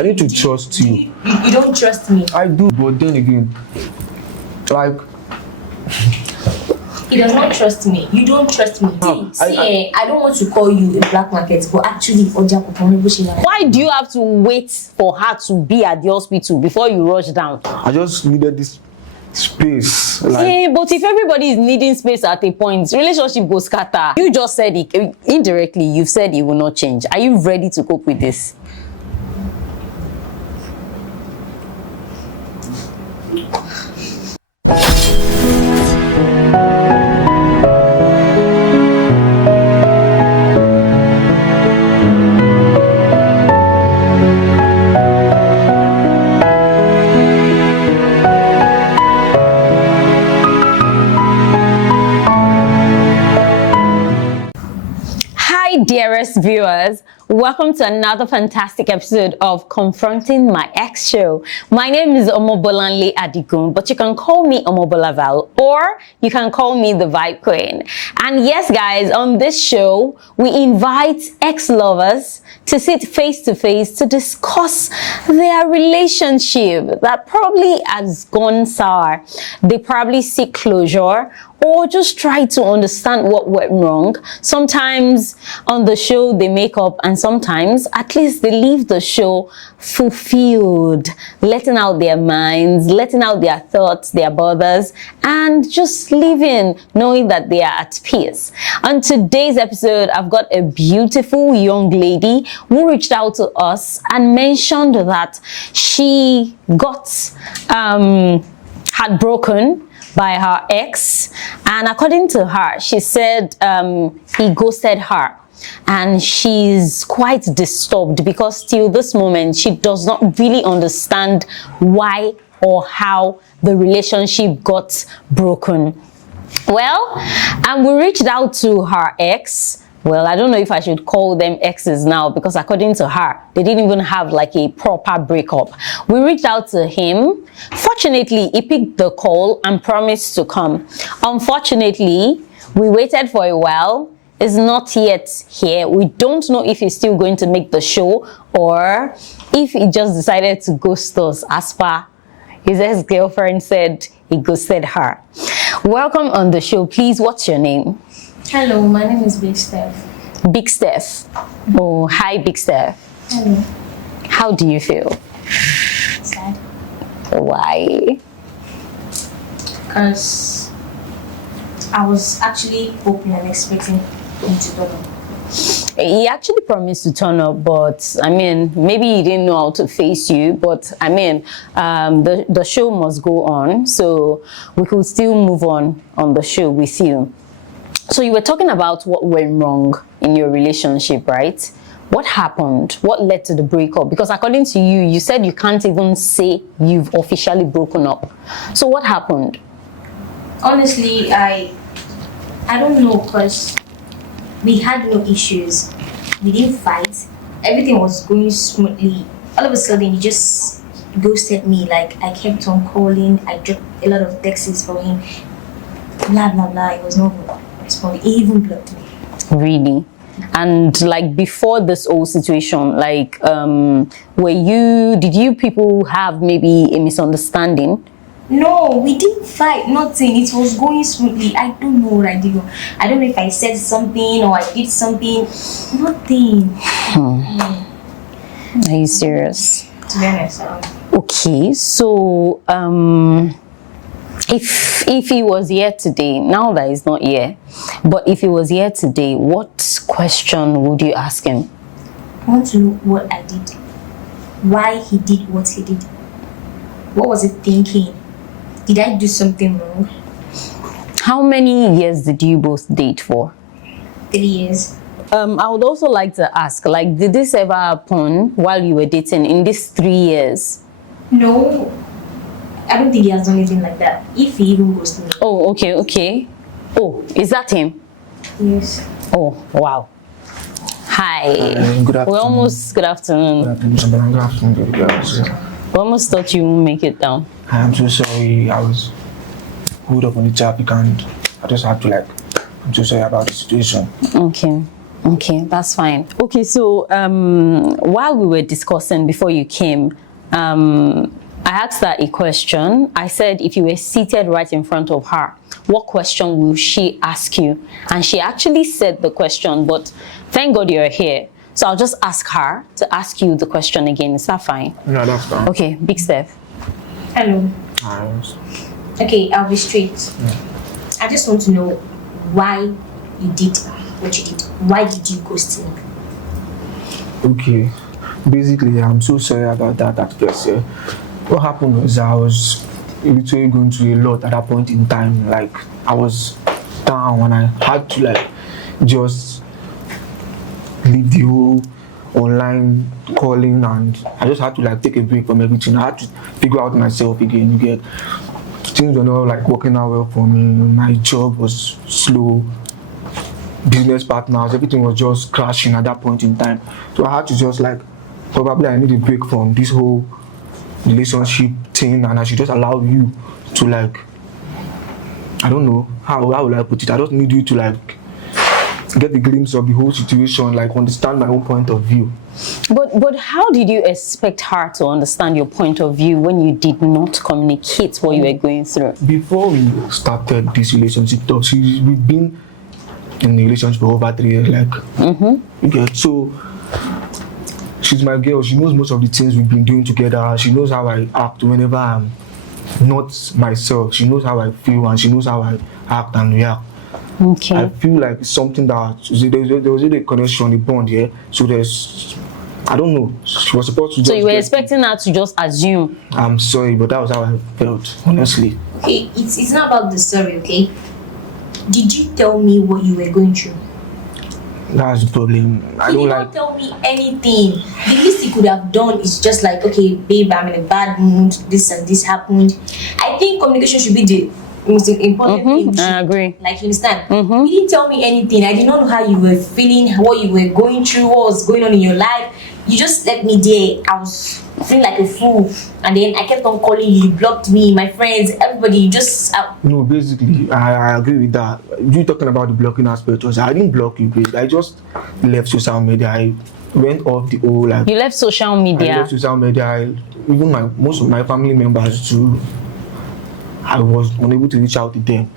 I need to trust you. You don't trust me. I do, but then again, like, he does not trust me. You don't trust me. I don't want to call you a black market, but actually, why do you have to wait for her to be at the hospital before you rush down? I just needed this space. Like, yeah, but if everybody is needing space at a point, relationship goes scatter. You just said it indirectly. You've said it will not change. Are you ready to cope with this? Dearest viewers, welcome to another fantastic episode of Confronting My Ex show. My name is Omobolanle Adigun, but you can call me Omobolaval or you can call me the Vibe Queen. And yes, guys, on this show, we invite ex-lovers to sit face to face to discuss their relationship that probably has gone sour. They probably seek closure or just try to understand what went wrong. Sometimes on the show they make up, and sometimes at least they leave the show fulfilled, letting out their minds, letting out their thoughts, their bothers, and just living knowing that they are at peace. On today's episode, I've got a beautiful young lady who reached out to us and mentioned that she got heartbroken by her ex, and according to her, she said he ghosted her, and she's quite disturbed because till this moment she does not really understand why or how the relationship got broken. Well, and we reached out to her ex. Well, I don't know if I should call them exes now, because according to her, they didn't even have like a proper breakup. We reached out to him. Fortunately, he picked the call and promised to come. Unfortunately, we waited for a while. It's not yet here. We don't know if he's still going to make the show or if he just decided to ghost us, as per his ex-girlfriend said he ghosted her. Welcome on the show. Please, what's your name? Hello, my name is Big Steph. Big Steph. Oh, hi, Big Steph. Hello. How do you feel? Sad. Why? Because I was actually hoping and expecting him to turn up. He actually promised to turn up, but I mean, maybe he didn't know how to face you. But I mean, the show must go on, so we could still move on the show with you. So you were talking about what went wrong in your relationship, right? What happened? What led to the breakup? Because according to you, you said you can't even say you've officially broken up. So what happened? Honestly, I don't know, because we had no issues. We didn't fight. Everything was going smoothly. All of a sudden, he just ghosted me. Like, I kept on calling. I dropped a lot of texts for him. Blah, blah, blah. It was not responding. He even blocked me. Really? And like before this whole situation, like did you people have maybe a misunderstanding? No, we didn't fight, nothing. It was going smoothly. I don't know what I did. I don't know if I said something or I did something. Nothing. Are you serious? To be honest. Okay, so if he was here today, now that he's not here, but if he was here today, what question would you ask him? I want to know what I did. Why he did what he did. What was he thinking? Did I do something wrong? How many years did you both date for? 3 years. I would also like to ask, like, did this ever happen while you were dating in these 3 years? No, I don't think he has done anything like that. If he even goes to me. Oh, okay. Oh, is that him? Yes. Oh, wow. Hi. Good afternoon. Good afternoon. Good afternoon, girls. We almost thought you wouldn't make it down. I'm so sorry. I was hold up on the traffic and I just had to I'm so sorry about the situation. Okay. Okay, that's fine. Okay, so while we were discussing before you came, I asked her a question. I said if you were seated right in front of her, what question will she ask you? And she actually said the question, but thank God you're here. So I'll just ask her to ask you the question again. Is that fine? Yeah, that's fine. Okay, Big Steph. Hello. Hi. Okay, I'll be straight. Yeah. I just want to know why you did what you did. Why did you ghost me? Okay. Basically, I'm so sorry about that at first. Yeah. What happened was I was literally going through a lot at that point in time. Like, I was down and I had to like just leave the whole online calling, and I just had to like take a break from everything. I had to figure out myself again. You get, things were not like working out well for me. My job was slow, business partners, everything was just crashing at that point in time. So I had to just like, probably I need a break from this whole relationship thing, and I should just allow you to like, I don't know how will I put it, I just need you to like get a glimpse of the whole situation, like understand my own point of view. But how did you expect her to understand your point of view when you did not communicate what you were going through? Before we started this relationship talk, we've been in a relationship for over 3 years, like, you get, so she's my girl. She knows most of the things we've been doing together. She knows how I act whenever I'm not myself. She knows how I feel and she knows how I act and react. Okay. I feel like it's something that there was a connection, a bond here. So there's, I don't know. She was supposed to. So you were expecting her to just assume? I'm sorry, but that was how I felt, honestly. Okay, it's not about the story, okay? Did you tell me what you were going through? That's the problem. I don't You like. did not tell me anything. The least you could have done is just like, okay, babe, I'm in a bad mood. This and this happened. I think communication should be the most important thing. I agree. Like, you understand? You didn't tell me anything. I did not know how you were feeling, what you were going through, what was going on in your life. You just left me there. I was feeling like a fool, and then I kept on calling you. You blocked me, my friends, everybody. You just No, basically, I agree with that. You talking about the blocking aspect? I didn't block you, basically. I just left social media. I went off the whole like. You left social I media. left social media. Even most of my family members too. I was unable to reach out to them.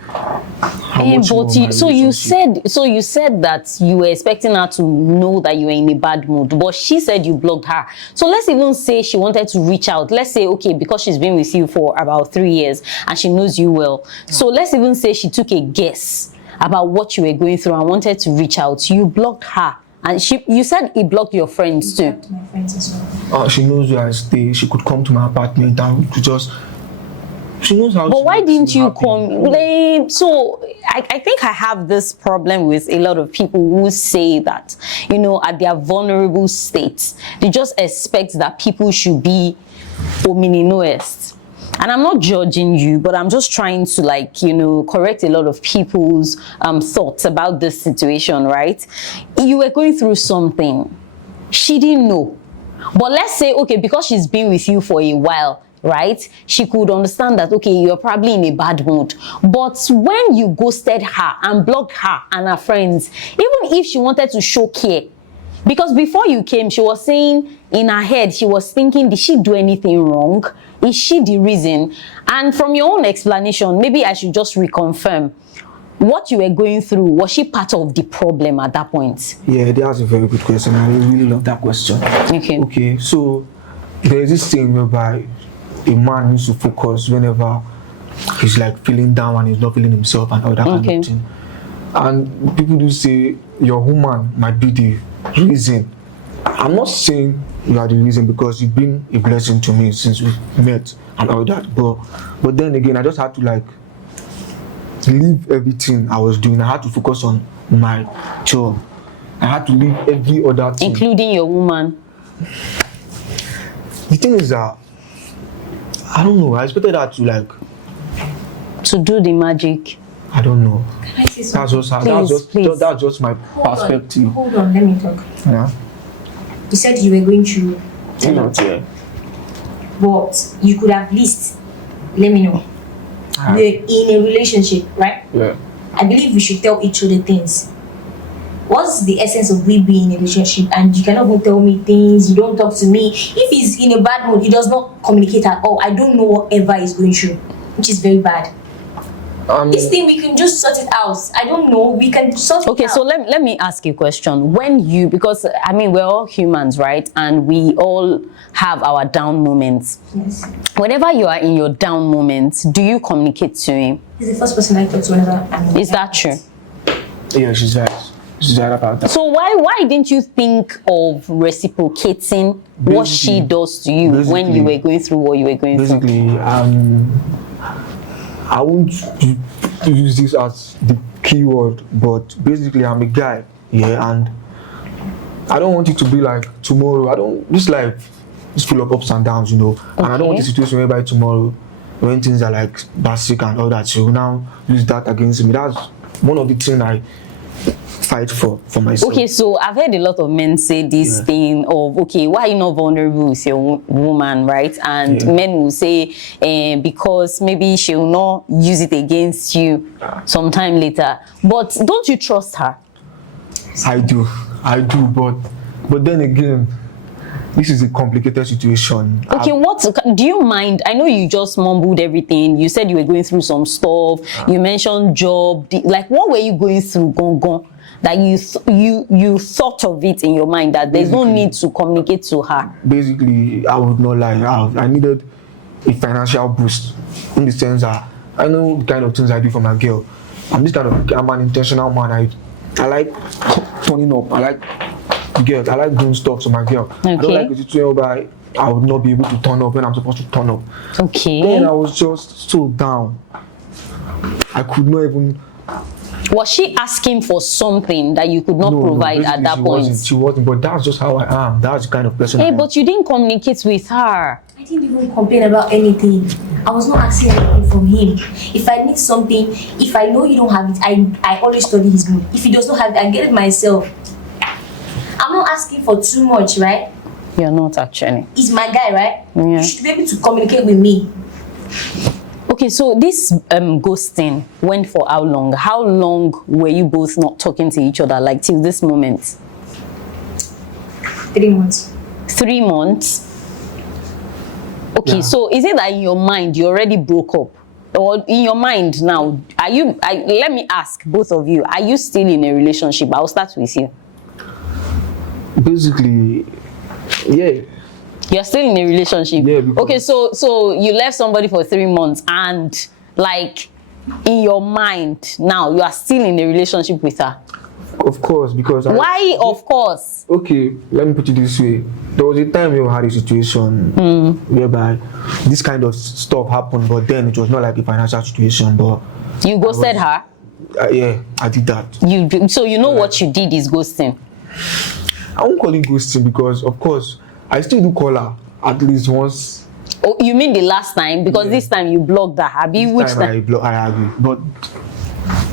So you said that you were expecting her to know that you were in a bad mood, but she said you blocked her. So let's even say she wanted to reach out. Let's say, okay, because she's been with you for about 3 years and she knows you well. So let's even say she took a guess about what you were going through and wanted to reach out. You blocked her. And you said he blocked your friends too. blocked my friends as well. She knows where I stay. She could come to my apartment and we could just. She knows how. But why didn't you come? So I think I have this problem with a lot of people who say that, you know, at their vulnerable states, they just expect that people should be omninoest. And I'm not judging you, but I'm just trying to, like, you know, correct a lot of people's thoughts about this situation, right? You were going through something. She didn't know. But let's say, okay, because she's been with you for a while, right? She could understand that, okay, you're probably in a bad mood. But when you ghosted her and blocked her and her friends, even if she wanted to show care, because before you came, she was saying in her head, she was thinking, did she do anything wrong? Is she the reason? And from your own explanation, maybe I should just reconfirm. What you were going through, was she part of the problem at that point? Yeah, that's a very good question. I really love that question. Okay, so there's this thing whereby a man needs to focus whenever he's like feeling down and he's not feeling himself and all that kind of thing. And people do say your woman might be the reason. I'm not saying you are the reason because you've been a blessing to me since we met and all that. But then again, I just had to like leave everything I was doing. I had to focus on my job. I had to leave every other thing, including your woman. The thing is that I don't know. I expected her to like to do the magic. I don't know. Can I say something? That's just my perspective. Hold on, let me talk. Yeah. You said you were going through a lot. Yeah. But you could have least let me know. We're in a relationship, right? Yeah. I believe we should tell each other things. what's the essence of we being in a relationship and you cannot even tell me things, you don't talk to me? If he's in a bad mood, he does not communicate at all. I don't know whatever he's going through, which is very bad. This thing, we can just sort it out. I don't know, we can sort it out. Okay, so let me ask you a question. When you, because I mean, we're all humans, right? And we all have our down moments. Yes. Whenever you are in your down moments, do you communicate to him? He's the first person I talk to whenever I'm Is that true? Yeah, she's right. She's right about that. So why didn't you think of reciprocating what she does to you when you were going through what you were going through? Basically, I won't use this as the key word, but basically I'm a guy, yeah, and I don't want it to be like tomorrow. This life is full of ups and downs, you know, and I don't want a situation whereby tomorrow, when things are like basic and all that, you now use that against me. That's one of the things I fight for myself. Okay, so I've heard a lot of men say this thing of, okay, why are you not vulnerable with your woman, right? And men will say, because maybe she will not use it against you sometime later. But don't you trust her? I do, but then again, this is a complicated situation. Okay, do you mind? I know you just mumbled everything. You said you were going through some stuff. You mentioned job. Like, what were you going through, Gongon? That you thought of it in your mind that there's no need to communicate to her. Basically, I would not lie. I needed a financial boost, in the sense that I know the kind of things I do for my girl. I'm an intentional man. I like turning up. I like doing stuff to my girl. Okay. I don't like a situation where I would not be able to turn up when I'm supposed to turn up. Okay. Then I was just so down. I could not even. Was she asking for something that you could not provide at that point? She wasn't, but that's just how I am. That's the kind of person I am. But you didn't communicate with her. I didn't even complain about anything. I was not asking anything from him. If I need something, if I know you don't have it, I always study his mood. If he does not have it, I get it myself. I'm not asking for too much, right? You're not actually. He's my guy, right? Yeah. You should be able to communicate with me. Okay, so this ghosting went for how long? How long were you both not talking to each other, like till this moment? 3 months. 3 months? Okay, so is it that in your mind you already broke up? Or in your mind now, let me ask both of you, are you still in a relationship? I'll start with you. Basically, yeah. You're still in a relationship? Yeah. Okay, so you left somebody for 3 months and like in your mind now you are still in a relationship with her? Of course, because why of course? Okay, let me put it this way. There was a time we had a situation whereby this kind of stuff happened, but then it was not like a financial situation, but you ghosted her? Yeah, I did that. So you know what you did is ghosting? I won't call it ghosting because, of course, I still do call her at least once. Oh, you mean the last time? Because this time you blocked her. Abi, which time? I agree. But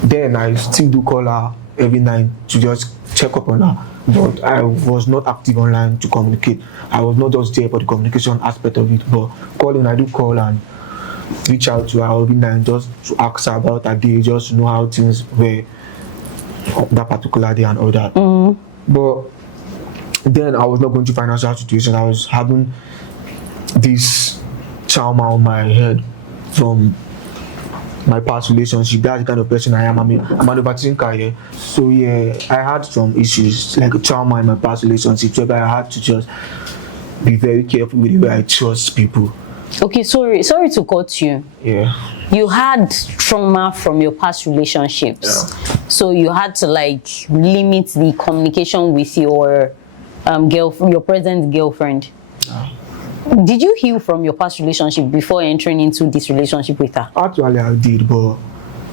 then I still do call her every night to just check up on her. But I was not active online to communicate. I was not just there for the communication aspect of it. But calling, I do call and reach out to her every night just to ask her about her day, just to know how things were that particular day and all that. But then I was not going to financial situation. I was having this trauma on my head from my past relationship. That's the kind of person I am. I'm an overthinker, yeah. So yeah, I had some issues, like a trauma in my past relationships, where I had to just be very careful with the way I trust people. Okay, sorry to cut you. Yeah. You had trauma from your past relationships. Yeah. So you had to like limit the communication with your girlfriend, your present girlfriend. Yeah. Did you heal from your past relationship before entering into this relationship with her? Actually, I did, but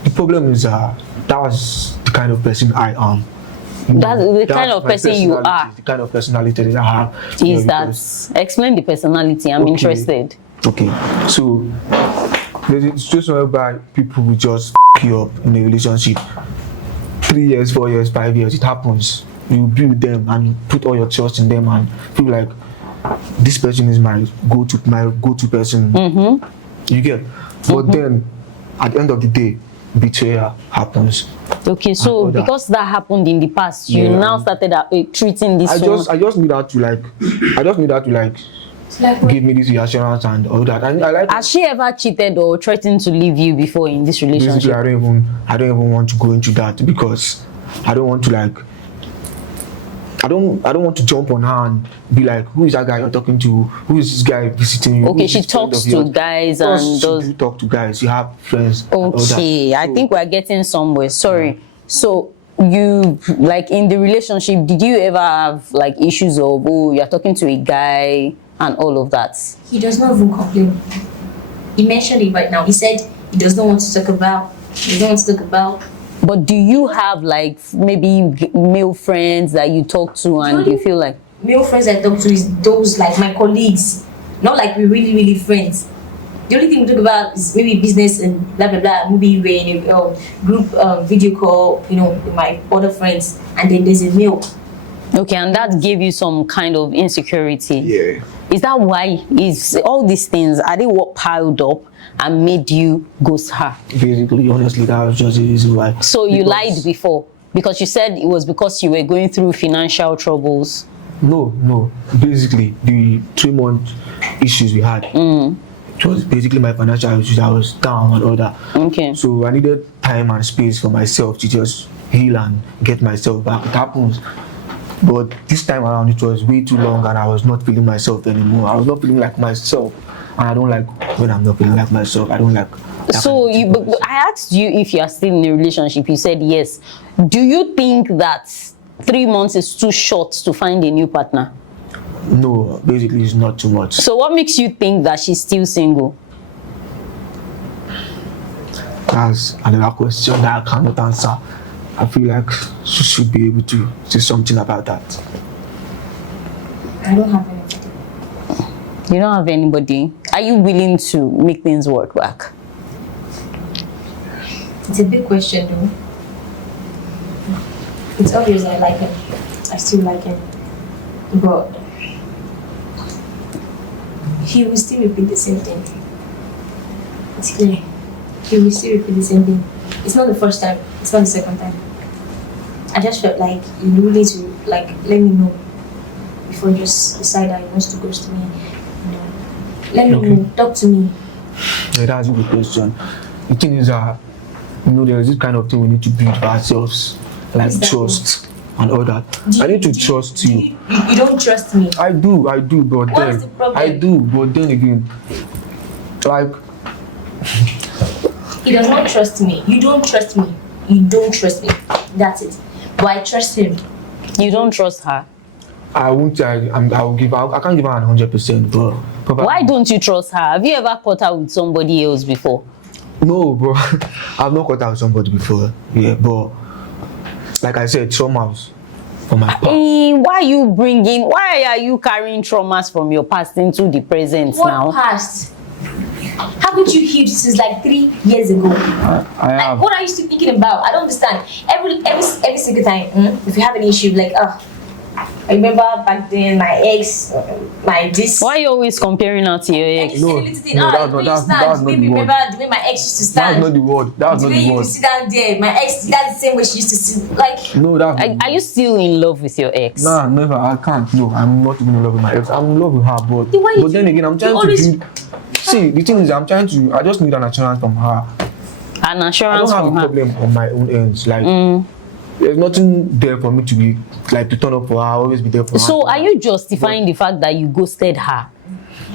the problem is that was the kind of person I am. That's the kind of person you are. The kind of personality that I have. Is that? Explain the personality. I'm interested. Okay, so there's a situation whereby people will just you up in a relationship. 3 years, 4 years, 5 years, it happens. You be with them and you put all your trust in them and feel like this person is my go-to person. You get, but then at the end of the day, betrayal happens. Okay, so and all that. because that happened in the past, you Yeah. now started treating this one. I just need her to like, give me this reassurance and all that. And I like. Has she ever cheated or threatened to leave you before in this Basically, relationship? I don't even want to go into that because I don't want to like. I don't want to jump on her and be like, who is that guy you're talking to? Who is this guy visiting you? Who Okay, is she this friend talks of to yours? guys Of course and she does. do talk to guys. You have friends. and all that. Okay, I So, think we're getting somewhere. Sorry. So you, like, in the relationship, did you ever have like issues of, oh, you're talking to a guy and all of that? He does not even complain. He mentioned it right now. He said he does not want to talk about. He doesn't want to talk about. But do you have like maybe male friends that you talk to and you feel like, Male friends I talk to is those like my colleagues, not like we're really, really friends. The only thing we talk about is maybe business and blah blah blah. Maybe we're in a group video call, with my other friends, and then there's a male. okay, and that gave you some kind of insecurity? Yeah. Is that why? Is all these things, are they what piled up and made you ghost her? Basically, honestly, that was just the reason why. So you Because- lied before because you said it was because you were going through financial troubles. No. Basically, the 3-month issues we had. It was basically my financial issues. I was down and all that. Okay. So I needed time and space for myself to just heal and get myself back. It happens. But this time around, it was way too long and I was not feeling myself anymore. I was not feeling like myself. And I don't like when I'm not feeling like myself. I don't like that So kind of thing. I asked you if you are still in a relationship. You said yes. Do you think that 3 months is too short to find a new partner? No, basically, it's not too much. So what makes you think that she's still single? That's another question that I cannot answer. I feel like she should be able to say something about that. I don't have anybody. You don't have anybody. Are you willing to make things work back? It's a big question though. It's obvious I like him. I still like him. But he will still repeat the same thing. It's clear. He will still repeat the same thing. It's not the first time. It's not the second time. I just felt like you need to like let me know before you just decide that he wants to ghost me. Let me Okay. know. Talk to me. Yeah, that's a good question. The thing is that, there's this kind of thing we need to build for ourselves, like Exactly. trust and all that. I need to trust you. You don't trust me. I do, but What then is the problem? I do, but then again, like He does not trust me. You don't trust me. You don't trust me. That's it. But I trust him. You don't trust her. I won't. I can't give her 100%, but probably. Why don't you trust her? Have you ever caught her with somebody else before? No, bro. I've not caught out with somebody before. Yeah, but like I said, traumas from my past. Why are you carrying traumas from your past into the present What now? past? Haven't you healed since like 3 years ago? I Like, have. what are you still thinking about? I don't understand. Every single time, if you have an issue, like, I remember back then my ex, my this. Why are you always comparing her to your ex? No, that's not the Maybe word. remember the way my ex used to That's stand. not the word. That's The not way the you word. used to sit down there. My ex, that's the same way she used to sit. Like, No, that's. Are you still in love with your ex? Nah, never. I can't. No, I'm not even in love with my ex. I'm in love with her, Then why you but then do- again, I'm you trying to always- build. See, the thing is, I just need an assurance from her. An I assurance don't have from a her. problem on my own ends. Like, there's nothing there for me to be like to turn up for her. Always be there for her. So are you justifying the fact that you ghosted her?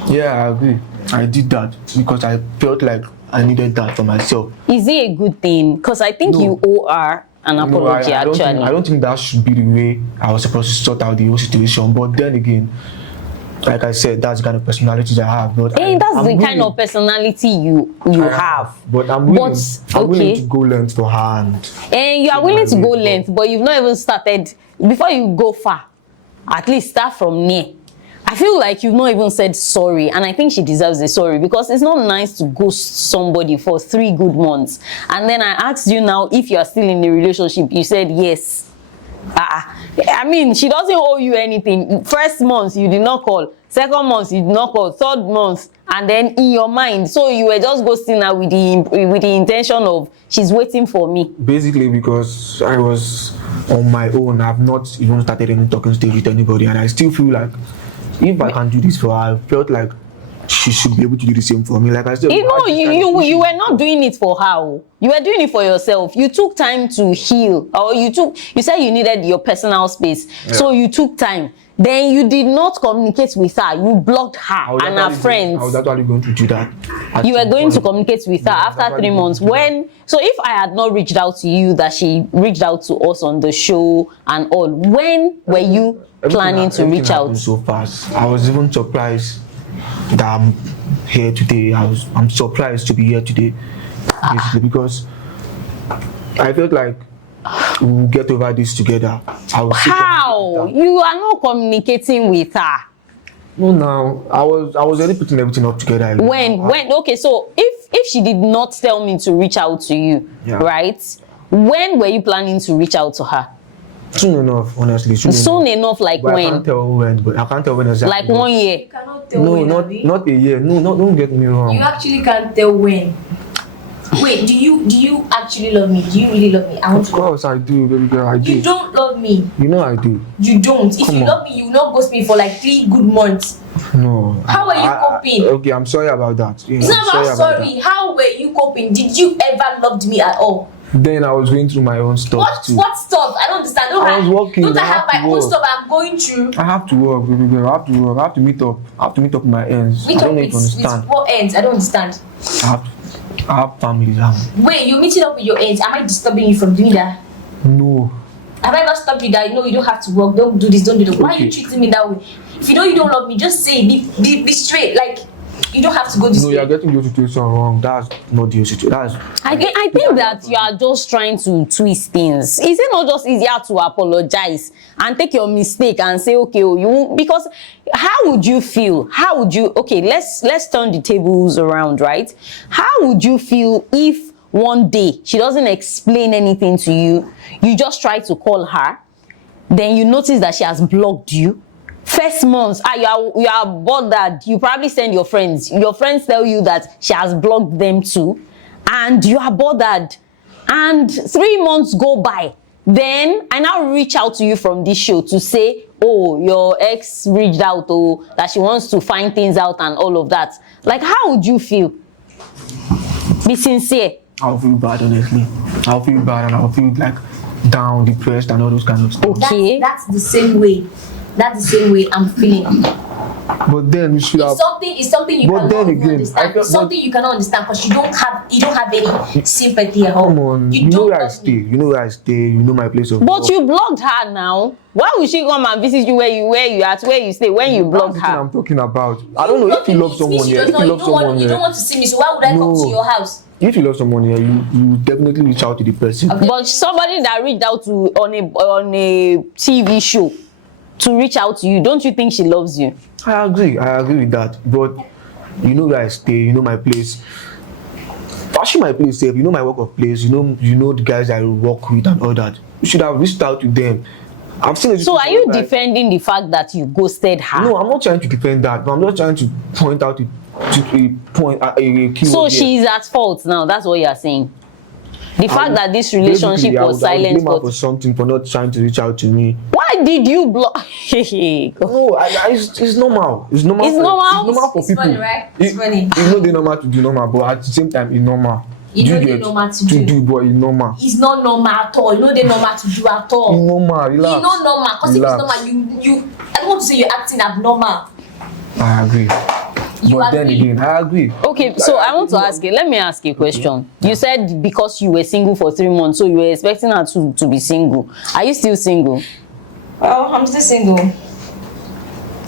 Yeah, I agree. I did that because I felt like I needed that for myself. Is it a good thing? Because I think No. you owe her an No, apology I don't actually. think, I don't think that should be the way I was supposed to sort out the whole situation. But then again, like I said, that's the kind of personalities I have. But Hey, that's I'm the willing- kind of personality you I have. But I'm willing. I'm willing okay. to go length for her. And you are Take willing my to go way, length, but you've not even started. Before you go far, at least start from near. I feel like you've not even said sorry, and I think she deserves a sorry because it's not nice to ghost somebody for 3 good months. And then I asked you now if you are still in a relationship. You said yes. I mean, she doesn't owe you anything. First month, you did not call. Second month, you did not call. Third month, and then in your mind, so you were just ghosting her with the intention of she's waiting for me. Basically, because I was on my own, I've not even started any talking stage with anybody, and I still feel like if I can do this for her, I felt like she should be able to do the same for me. Like I said, You know, you were not doing it for her. You were doing it for yourself. You took time to heal, or you said you needed your personal space, so you took time. Then you did not communicate with her. You blocked her and her friends. I was actually going to do that. You were going to communicate with her after 3 months. So if I had not reached out to you, that she reached out to us on the show and all, when were you planning to reach out? So fast. I was even surprised that I'm here today. I'm surprised to be here today, basically, because I felt like we'll get over this together. How? You are not communicating with her. No, now I was already putting everything up together. When? Okay, so if she did not tell me to reach out to you, right? When were you planning to reach out to her? Soon enough, honestly. Soon enough, like but when? I can't tell when, but I can't tell when exactly. Like 1 year. You cannot tell No, when, not a year. No, don't get me wrong. You actually can't tell when. Wait, do you actually love me? Do you really love me? I want Of course I do, baby girl. I do. You don't love me. You know I do. You don't. If Come you on. love me, you will not ghost me for like 3 good months. No. How are you coping? Okay, I'm sorry about that. It's not about sorry. How were you coping? Did you ever loved me at all? Then I was going through my own stuff too. What stuff? I don't understand. I was working. Don't I I have have my to own work. stuff I'm going through? I have to work, baby girl. I have to work. I have to meet up. I have to meet up with my ends. Meet I up don't with, even understand. with what ends? I don't understand. I have families. Wait, you're meeting up with your ends. Am I disturbing you from doing that? No. Have I ever stopped you that no, you don't have to work, don't do this, don't do that? Why are you Okay. treating me that way? If you know you don't love me, just say be straight. Like you don't have to go this No, way. you're getting your situation wrong. That's not the situation. I think that you are just trying to twist things. Is it not just easier to apologize and take your mistake and say, okay, oh, you, because how would you feel? How would you, okay, let's turn the tables around, right? How would you feel if one day she doesn't explain anything to you, you just try to call her, then you notice that she has blocked you? First month, you are bothered. You probably send your friends. Your friends tell you that she has blocked them too, and you are bothered. And 3 months go by. Then I now reach out to you from this show to say, oh, your ex reached out, oh, that she wants to find things out and all of that. Like, how would you feel? Be sincere. I'll feel bad, honestly. I'll feel bad and I'll feel like down, depressed, and all those kind of stuff. Okay. That's the same way. That's the same way I'm feeling. But then we should have. It's something you But cannot then even again, understand. It's something you cannot understand because you don't have any sympathy at all. Come on, you know where I stay. You know where I stay. You know my place of But work. you blocked her now. Why would she come and visit you where you stay when you blocked That's the thing her? I'm talking about. I don't know if you love someone here. If you love someone you don't here, want to see me, so why would I come to your house? if you love someone here, you definitely reach out to the person. Okay. But somebody that reached out to on a TV show to reach out to you, don't you think she loves you? I agree with that. But you know where I stay. You know my place. Actually, my place safe. You know my work of place. You know the guys I work with and all that. You should have reached out to them. I've seen it. So are you defending the fact that you ghosted her? No, I'm not trying to defend that, but I'm not trying to point out a key. So she's at fault now. That's what you are saying. The fact that this relationship was silent for something for not trying to reach out to me. Why did you block? No, it's normal. It's normal. It's for, normal? It's normal for It's people. funny, right? It's funny. It's not the normal to do normal, but at the same time, it's normal. It's Do not you the get normal to do. but it's normal. It's not normal at all. You know they're normal to do at all. It's normal. Relax. It's not normal. Because if it's Relax. normal, you I don't want to say you're acting abnormal. I agree. You But then agree? again, I agree. Okay, so I want to ask you, let me ask you a question. You said because you were single for 3 months, so you were expecting her to be single. Are you still single? Well, I'm still single.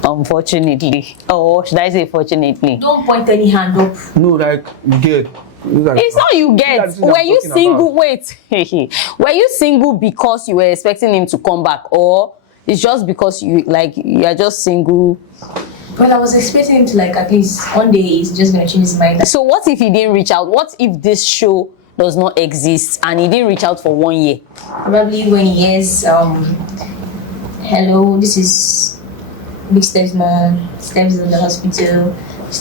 Unfortunately. Or should I say fortunately? Don't point any hand up. No, like you get. It's not you get. Were you single? Wait. Were you single because you were expecting him to come back? Or it's just because you are just single? Well, I was expecting him to at least one day he's just gonna change his mind. So what if he didn't reach out? What if this show does not exist and he didn't reach out for 1 year? Probably when he hears hello, this is Big Steph's mom. Steph's in the hospital.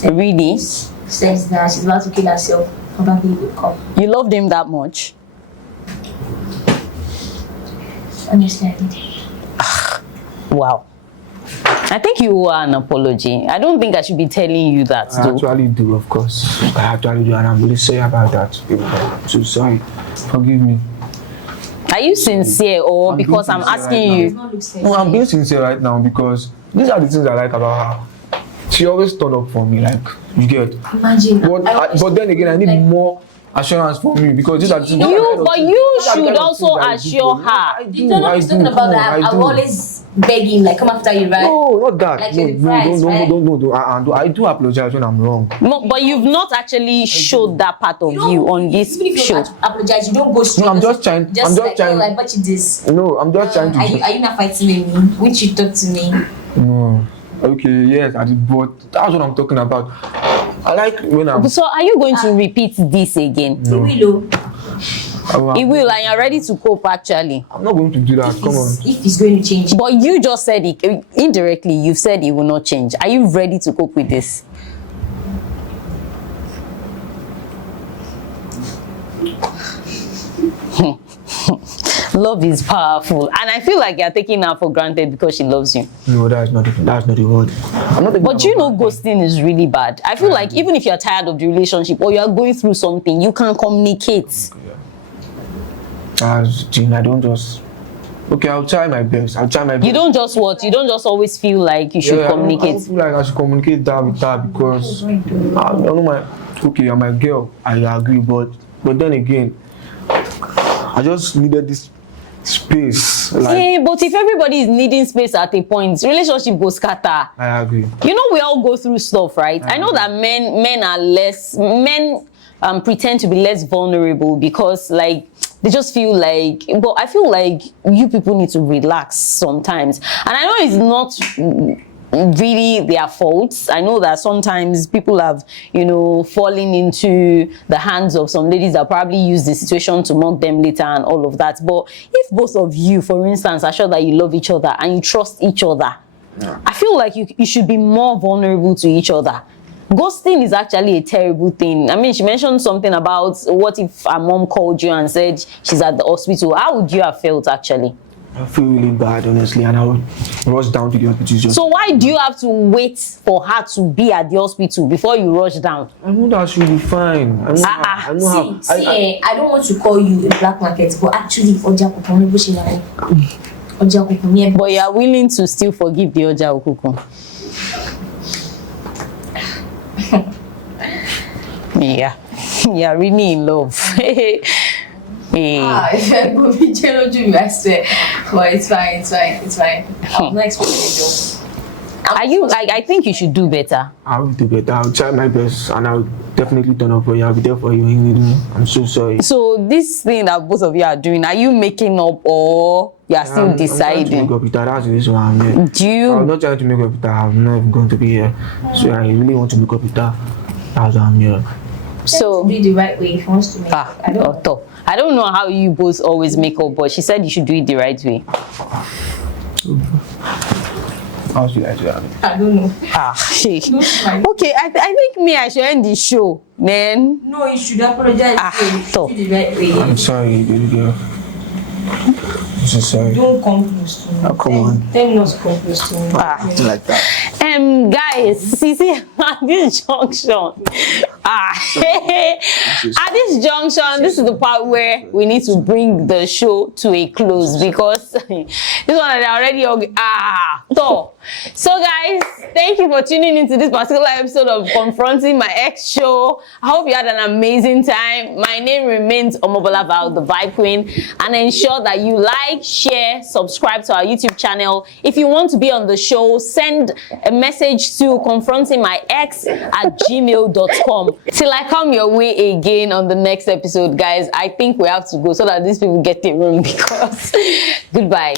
Really? Says that she's about to kill herself. Probably will come. You loved him that much? Honestly, I did. Wow. I think you owe an apology. I don't think I should be telling you that, I though. actually do, of course. I actually do, and I'm really sorry about that. I'm so sorry. Forgive me. Are you sincere, or I'm because being I'm sincere asking right you? It's not look sensitive. No, I'm being sincere right now because these are the things I like about her. She always turn up for me, like, you get. Imagine. But then again, I need more assurance from me because these are the things. But you should also assure her. I You don't know what he's talking about. That I'm always begging, like, come after you, right? No, not that. Like No, you're the prize, right? no. I do apologize when I'm wrong. No, but you've not actually showed that part of you on this Even if you show. don't apologize, you don't go straight. No, I'm just trying. I'm just like, trying. Oh, I bet you this. No, I'm just trying to. Are you not fighting with me? Won't you talk to me? No. Okay, yes, I did, but that's what I'm talking about. I like when I'm. So are you going to repeat this again? No. Willow, It will, and you're ready to cope actually. I'm not going to do that. Come on. if he's going to change. But you just said it indirectly. You've said it will not change. Are you ready to cope with this? Love is powerful, and I feel like you're taking her for granted because she loves you. No, that's not the word. I'm not taking But her you for know, granted. ghosting is really bad. I feel like even if you're tired of the relationship or you're going through something, you can communicate. Jean, I don't just. Okay, I'll try my best. I'll try my best. You don't just what? You don't just always feel like you should I communicate. don't feel like I should communicate that with her because I know my. Okay, you're my girl. I agree, but then again, I just needed this space. Like, Yeah, but if everybody is needing space at a point, relationship goes scatter. I agree. You know, we all go through stuff, right? I know that men are less, pretend to be less vulnerable because like they just feel like, but I feel like you people need to relax sometimes. And I know it's not really their faults. I know that sometimes people have, fallen into the hands of some ladies that probably use the situation to mock them later and all of that. But if both of you, for instance, are sure that you love each other and you trust each other, I feel like you should be more vulnerable to each other. Ghosting is actually a terrible thing. I mean, she mentioned something about what if her mom called you and said she's at the hospital. How would you have felt actually? I feel really bad, honestly, and I would rush down to the hospital. So why do you have to wait for her to be at the hospital before you rush down? I know that she'll be fine. I know I don't want to call you a black market, but actually, But you are willing to still forgive the Oja Okuku. Yeah, you are really in love. I swear. But it's fine. I'm not expecting it though. Are you? I think you should do better. I will do better. I'll try my best, and I'll definitely turn up for you. I'll be there for you when you need me. I'm so sorry. So this thing that both of you are doing, are you making up or you are still I'm trying to deciding? make up with her. That's the reason why I'm here. Do you? I'm not trying to make up with her. I'm not even going to be here. So I really want to make up with her. That's why I'm here. So do it the right way if he wants to make I don't know how you both always make up, but she said you should do it the right way. How should I do that? I don't know. Okay, I think I should end the show, man. No, you should apologize. You should do the right way. I'm sorry, baby girl. I'm so sorry. Don't come close to me. Oh, come on. Tell me not to come close to me. Something like that. Guys, see at this junction. At this junction, this is the part where we need to bring the show to a close because this one is already so guys, thank you for tuning into this particular episode of Confronting My Ex show. I hope you had an amazing time. My name remains Omobola Val, the Vibe Queen, and ensure that you like, share, subscribe to our YouTube channel. If you want to be on the show, send a message to confrontingmyex@gmail.com. Till I come your way again on the next episode, guys, I think we have to go so that these people get their room because goodbye.